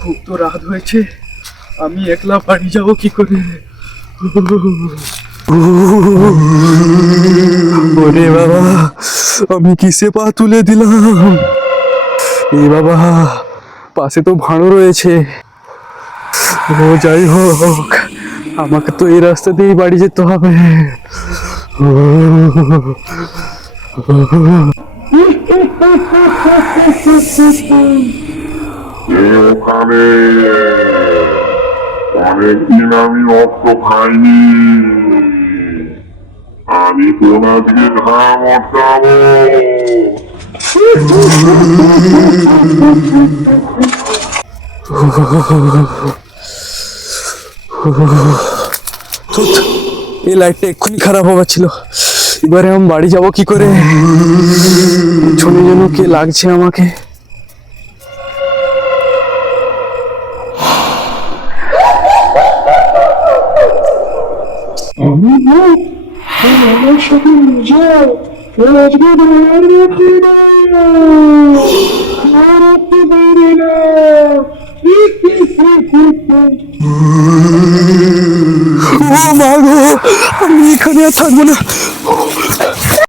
খুব তো রাত হয়েছে, আমি একলা বাড়ি যাবো কি করে? ওরে বাবা, আমি কিসে পা তুলে দিলাম? এ বাবা, পাশে তো ভাঁড়ও রয়েছে। ও যাই হোক, আমাকে তো এই রাস্তা দিয়েই বাড়ি যেতে হবে। ওখানে অনেকদিন আমি রক্ত খাইনি, আমি তোমাকে ঘাম অটকাবো। এই লাইটটা এক্ষুনি খারাপ হবার ছিল, এবারে আমি বাড়ি যাব কি করে? পিছনে যেন কে লাগছে আমাকে। আমার সাথে যাও, আজকে বাইরে রাখি না, রাখতে পারি না। ও মা গো, আমি এখানে আর থাকবো না,